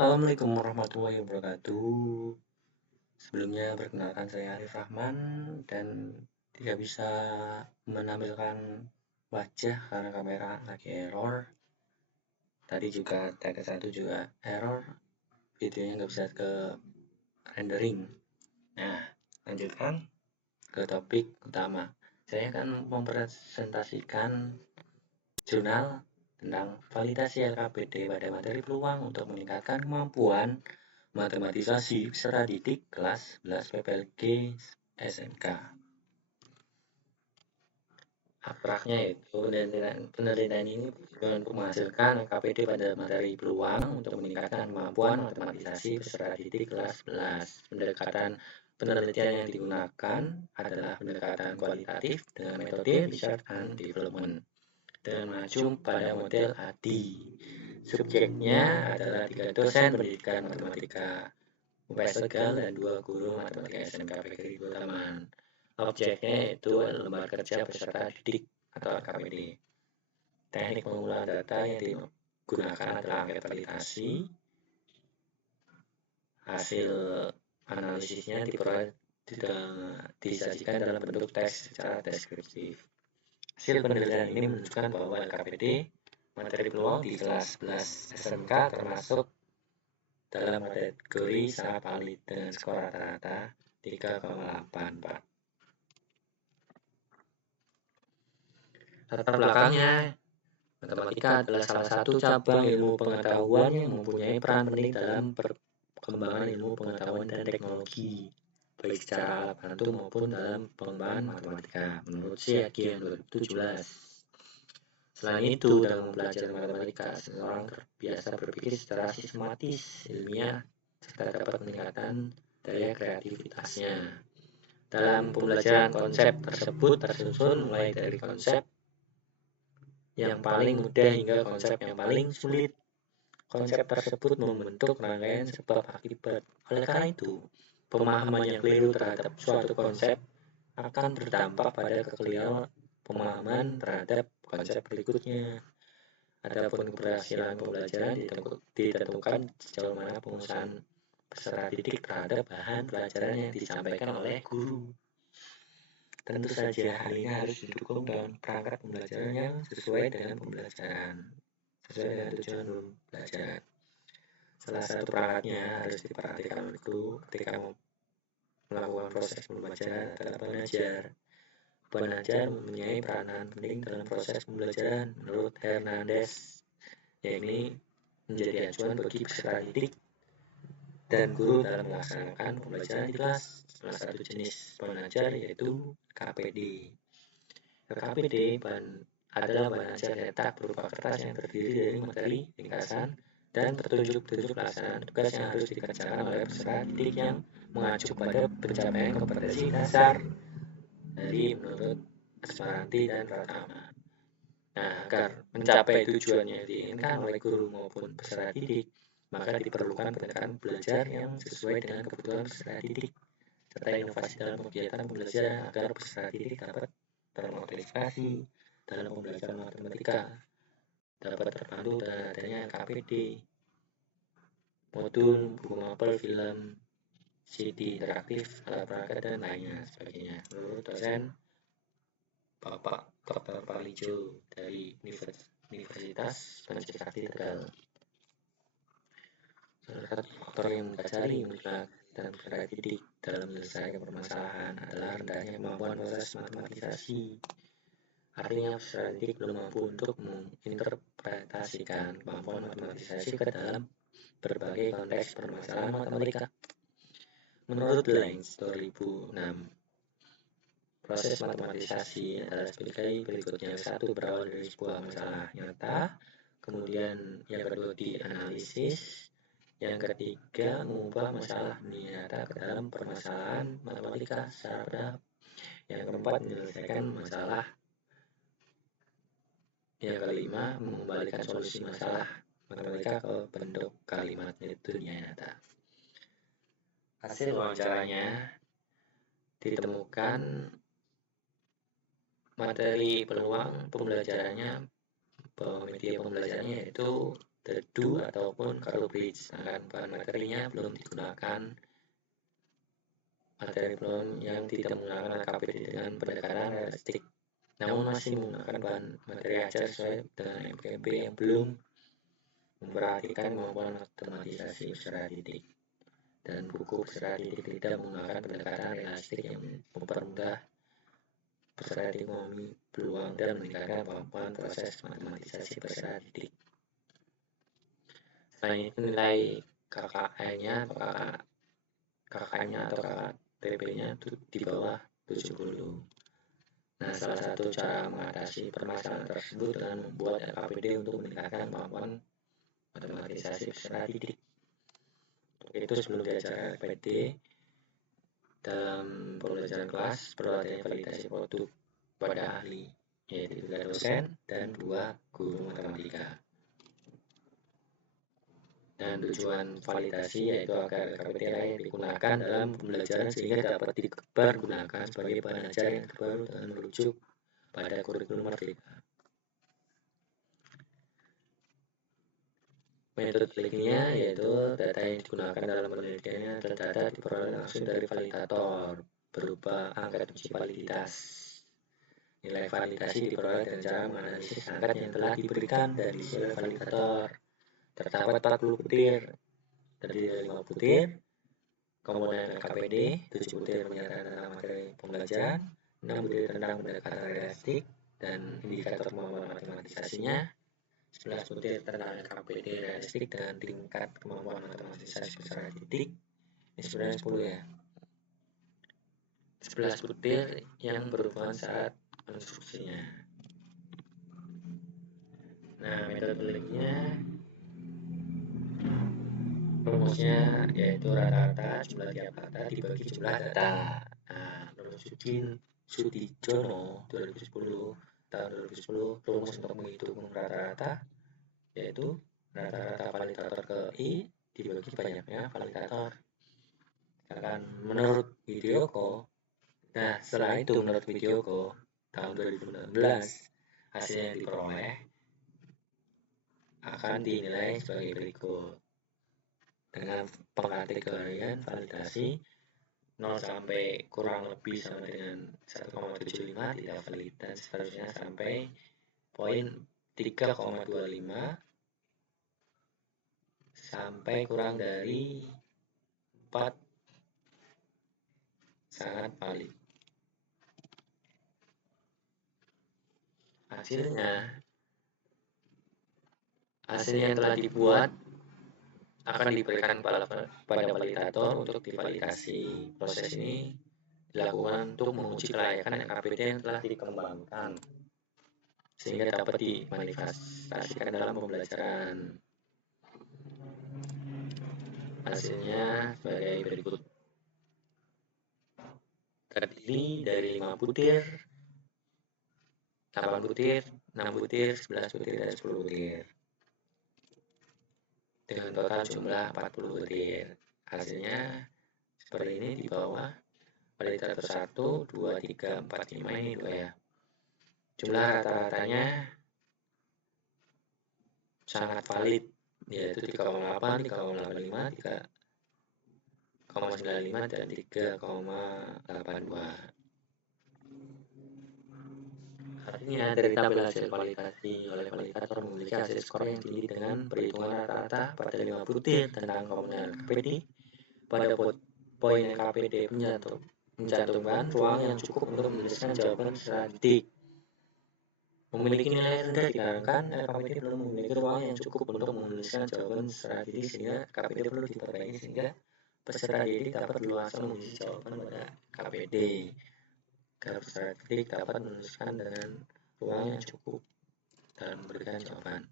Assalamualaikum warahmatullahi wabarakatuh. Sebelumnya perkenalkan saya Arif Rahman dan tidak bisa menampilkan wajah karena kamera lagi error. Tadi juga tag satu juga error, videonya nggak bisa ke rendering. Nah, lanjutkan ke topik utama. Saya akan mempresentasikan jurnal tentang validasi LKPD pada materi peluang untuk meningkatkan kemampuan matematisasi peserta didik kelas 11 PPLG SMK. Abstraknya itu penelitian ini bertujuan untuk menghasilkan LKPD pada materi peluang untuk meningkatkan kemampuan matematisasi peserta didik kelas 11. Pendekatan penelitian yang digunakan adalah pendekatan kualitatif dengan metode research and development dengan mengacu pada model ADI. Subjeknya adalah 3 dosen pendidikan matematika UPS Tegal dan 2 guru matematika SMK PGRI Taman. Objeknya itu lembar kerja peserta didik atau LKPD. Teknik pengumpulan data yang digunakan adalah angket validasi. Hasil analisisnya disajikan dalam bentuk teks secara deskriptif. Hasil penelitian ini menunjukkan bahwa LKPD materi peluang di kelas 11 SMK termasuk dalam kategori sangat valid dengan skor rata-rata 3,84. Latar belakangnya, matematika adalah salah satu cabang ilmu pengetahuan yang mempunyai peran penting dalam perkembangan ilmu pengetahuan dan teknologi, baik secara alat bantu maupun dalam pengembangan matematika, menurut Siagian 2017. Selain itu, dalam belajar matematika, seseorang terbiasa berpikir secara sistematis, ilmiah, serta dapat meningkatkan daya kreativitasnya. Dalam pembelajaran konsep tersebut tersusun mulai dari konsep yang paling mudah hingga konsep yang paling sulit. Konsep tersebut membentuk rangkaian sebab akibat. Oleh karena itu, pemahaman yang keliru terhadap suatu konsep akan berdampak pada kekeliruan pemahaman terhadap konsep berikutnya. Adapun keberhasilan pembelajaran ditentukan sejauh mana pengusahaan peserta didik terhadap bahan pelajaran yang disampaikan oleh guru. Tentu saja hal ini harus didukung dengan perangkat pembelajaran yang sesuai dengan tujuan belajar. Salah satu perangkatnya harus diperhatikan oleh guru ketika melakukan proses pembelajaran adalah pengajar. Pengajar mempunyai peranan penting dalam proses pembelajaran menurut Hernandez, yakni menjadi acuan bagi peserta didik dan guru dalam melaksanakan pembelajaran di kelas. Salah satu jenis pengajar yaitu KPD. KPD adalah bahan ajar cetak berupa kertas yang terdiri dari materi, ringkasan, dan petunjuk-petunjuk pelaksanaan tugas yang harus dikerjakan oleh peserta didik yang mengacu pada pencapaian kompetensi dasar dari menurut Asmaranti dan Pratama. Nah, agar mencapai tujuannya diinginkan oleh guru maupun peserta didik, maka diperlukan pendekatan belajar yang sesuai dengan kebutuhan peserta didik, serta inovasi dalam kegiatan pembelajaran agar peserta didik dapat termotivasi dalam pembelajaran matematika, dapat terbantu dengan adanya KPD, modul, buku mapel, film, CD interaktif, alat perangkat, dan lainnya sebagainya. Menurut dosen Bapak Dr. Palijo dari Universitas Pancasila Tegal. Salah satu faktor yang mendasari munculnya dan peserta didik dalam menyelesaikan permasalahan adalah rendahnya kemampuan proses matematisasi. Artinya peserta didik belum mampu untuk menginterpretasikan kemampuan matematisasi ke dalam berbagai konteks permasalahan matematika. Menurut Lange 2006, proses matematisasi adalah sebagai berikutnya. Satu, berawal dari sebuah masalah nyata, kemudian yang kedua dianalisis, yang ketiga mengubah masalah nyata ke dalam permasalahan matematika secara bertahap, yang keempat menyelesaikan masalah, yang kelima mengembalikan solusi masalah matematika ke bentuk kalimat itu nyata. Hasil wawancaranya ditemukan materi peluang pembelajarannya bahwa media pembelajarannya yaitu dedu ataupun cartridge. Sedangkan bahan materinya belum digunakan materi belum yang tidak menggunakan KPD dengan pendekatan realistik, namun masih menggunakan bahan materi ajar sesuai dengan MKB yang belum memperhatikan kemampuan matematisasi secara titik, dan buku secara titik tidak menggunakan pendekatan realistik yang mempermudah peserta didik memahami peluang dan meningkatkan kemampuan proses matematisasi secara titik. Selain itu nilai KKN-nya atau KKN-nya atau KTP-nya itu di bawah 70. Nah, salah satu cara mengatasi permasalahan tersebut dengan membuat KPD untuk meningkatkan kemampuan matematisasi secara titik. Itu sebelum diajar KPD, dalam pembelajaran kelas perlu adanya validasi produk pada ahli, yaitu 3 dosen dan 2 guru matematika. Dan tujuan validasi yaitu agar KPD layak digunakan dalam pembelajaran sehingga dapat dipergunakan sebagai bahan ajar yang terbaru dengan merujuk pada kurikulum merdeka. Metode penelitiannya yaitu data yang digunakan dalam penelitiannya adalah data diperoleh langsung dari validator berupa angka uji validitas. Nilai validasi diperoleh dengan cara menganalisis angka yang telah diberikan dan diisi oleh validator. Terdapat 40 butir, terdiri dari 5 butir komponen KPD, 7 butir pernyataan tentang materi pembelajaran, 6 butir tentang pendekatan realistik dan indikator kemampuan matematisasinya, 11 butir tentang KPD realistik dan tingkat kemampuan matematisasi secara titik. Ini sebenarnya 10 ya. 11 butir yang berhubungan saat konstruksinya. Nah, metode penelitiannya rumusnya yaitu rata-rata jumlah tiap kata dibagi jumlah data. Nah, menurut Sudijono 2010 tahun 2010, rumus untuk menghitung rata-rata yaitu rata-rata validator ke I dibagi banyaknya validator. Sedangkan menurut Widyoko, setelah itu menurut Widyoko tahun 2016 hasil yang diperoleh akan dinilai sebagai berikut. Dengan pengkategorian validasi 0 sampai kurang lebih sama dengan 1,75 tidak valid, dan seterusnya sampai poin 3,25 sampai kurang dari 4 sangat valid. Hasil yang telah dibuat akan diberikan pada validator untuk divalidasi. Proses ini dilakukan untuk menguji kelayakan KPD yang telah dikembangkan sehingga dapat dimanifestasikan dalam pembelajaran. Hasilnya sebagai berikut. Terdiri dari 5 butir, 8 butir, 6 butir, 11 butir, dan 10 butir. Dengan total jumlah 40 butir. Hasilnya seperti ini di bawah. Validator 1, 2, 3, 4, 5 ini 2 ya. Jumlah rata-ratanya sangat valid, yaitu 3,8, 3,85, 3,95, dan 3,82. Artinya dari tabel hasil validasi oleh validator memiliki hasil skor yang tinggi dengan perhitungan rata-rata pada 5 butir tentang komponen KPD. Pada poin KPD mencantumkan ruang yang cukup untuk menuliskan jawaban secara titik. Memiliki nilai rendah dikarenakan KPD belum memiliki ruang yang cukup untuk menuliskan jawaban secara titik, sehingga KPD perlu diperbaiki sehingga peserta didik dapat leluasa mengisi jawaban pada KPD. Agar peserta didik dapat menuliskan dengan ruang yang cukup dalam memberikan jawaban.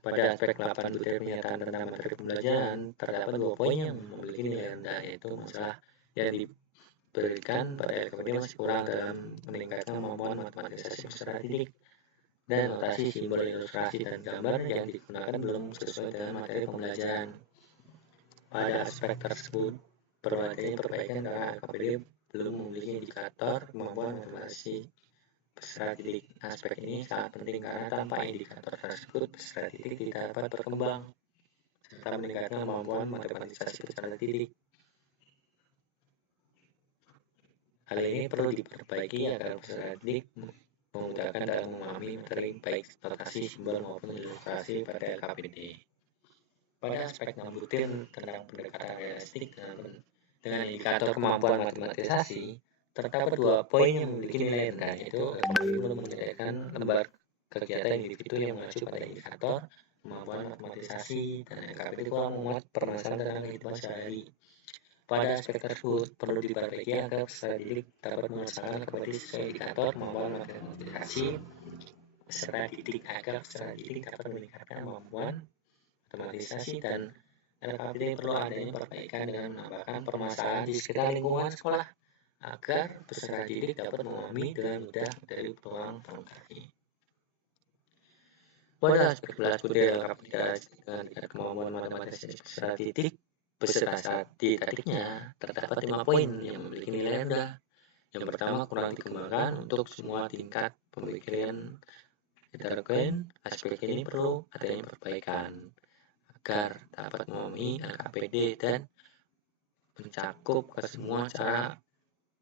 Pada aspek 8 butir pernyataan tentang materi pembelajaran, terdapat 2 poin yang memiliki nilai rendah, yaitu masalah yang diberikan pada KPD masih kurang dalam meningkatkan kemampuan matematisasi secara titik, dan notasi simbol, ilustrasi, dan gambar yang digunakan belum sesuai dengan materi pembelajaran. Pada aspek tersebut, perlu adanya perbaikan karena KPD belum memiliki indikator kemampuan matematisasi peserta didik. Aspek ini sangat penting karena tanpa indikator tersebut, peserta didik tidak dapat berkembang serta meningkatkan kemampuan matematisasi peserta didik. Hal ini perlu diperbaiki agar peserta didik memudahkan dalam memahami materi baik notasi, simbol maupun ilustrasi pada LKPD. Pada aspek non-rutin tentang pendekatan realistik dengan indikator kemampuan matematisasi, terdapat 2 poin yang memiliki nilai rendah, yaitu LKPD belum menyediakan lembar kegiatan individu yang mengacu pada indikator kemampuan matematisasi, dan LKPD kurang memuat permasalahan tentang kehidupan sehari. Pada aspek tersebut, perlu diperbaiki agar peserta didik dapat mengerjakan LKPD sesuai indikator kemampuan matematisasi peserta didik agar peserta didik dapat meningkatkan kemampuan matematisasi, dan LKPD perlu adanya perbaikan dengan menambahkan permasalahan di sekitar lingkungan sekolah agar peserta didik dapat memahami dengan mudah dari peluang pelengkapi. Pada aspek belas budi LKPD dengan tingkat kemampuan matematisasi peserta didik beserta saat dididiknya, terdapat 5 poin yang memiliki nilai rendah. Yang pertama, kurang dikembangkan untuk semua tingkat pemikiran heterogen. Aspek ini perlu adanya perbaikan agar dapat memahami LKPD dan mencakup ke semua cara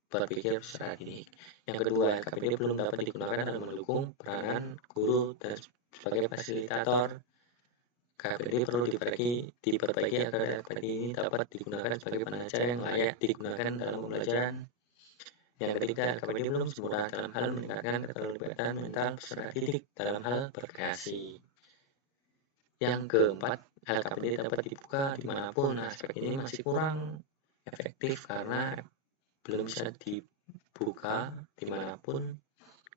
berpikir peserta didik. Yang kedua, LKPD belum dapat digunakan dalam mendukung peranan guru dan sebagai fasilitator. LKPD perlu diperbaiki agar LKPD ini dapat digunakan sebagai pengajar yang layak digunakan dalam pembelajaran. Yang ketiga, LKPD belum sempurna dalam hal meningkatkan keterlibatan mental peserta didik dalam hal berkreasi. Yang keempat, LKPD dapat dibuka dimanapun. Aspek ini masih kurang efektif karena belum bisa dibuka dimanapun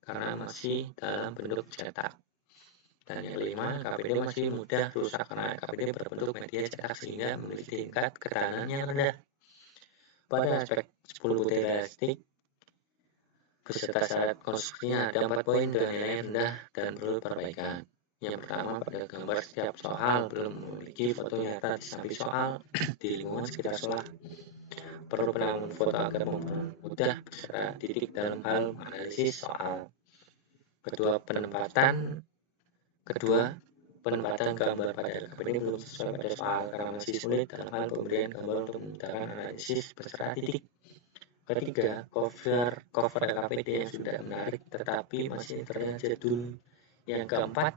karena masih dalam bentuk cetak. Dan yang kelima, LKPD masih mudah rusak karena LKPD berbentuk media cetak sehingga memiliki tingkat ketahanan yang rendah. Pada aspek 10 butir realistik, beserta syarat konstruksinya ada 4 poin dengan nilai rendah dan perlu perbaikan. Yang pertama, pada gambar setiap soal belum memiliki foto nyata di samping soal di lingkungan sekitar sekolah. Perlu penambahan foto agar mempermudah peserta didik dalam hal menganalisis soal. Kedua, penempatan gambar pada LKPD belum sesuai pada soal karena masih sulit dalam hal pemberian gambar untuk memudahkan analisis peserta didik. Ketiga, cover LKPD yang sudah menarik tetapi masih terlihat jadul. Yang keempat,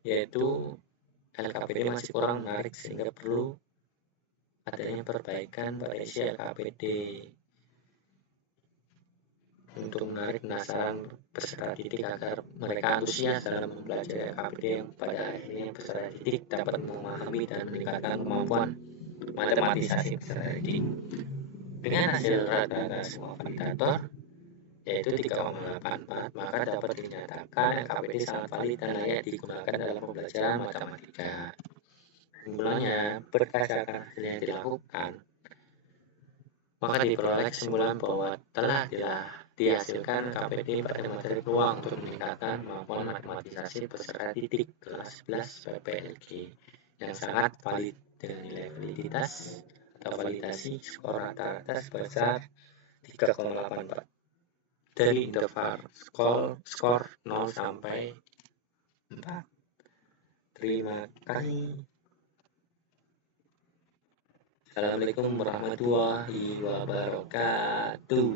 yaitu LKPD masih kurang menarik sehingga perlu adanya perbaikan pada isi LKPD untuk menarik penasaran peserta didik agar mereka antusias dalam mempelajari LKPD yang pada akhirnya peserta didik dapat memahami dan meningkatkan kemampuan matematisasi peserta didik. Dengan hasil rata-rata semua validator yaitu 3,84, maka dapat dinyatakan LKPD sangat valid dan layak digunakan dalam pembelajaran matematika. Kesimpulannya, berdasarkan hasil yang dilakukan, maka diperoleh kesimpulan bahwa telah dihasilkan LKPD pada materi peluang untuk meningkatkan kemampuan matematisasi peserta didik kelas 11 PPLG yang sangat valid dengan nilai validitas atau validasi skor rata-rata sebesar 3,84 dari interval skor 0 sampai 4. Terima kasih. Assalamualaikum warahmatullahi wabarakatuh.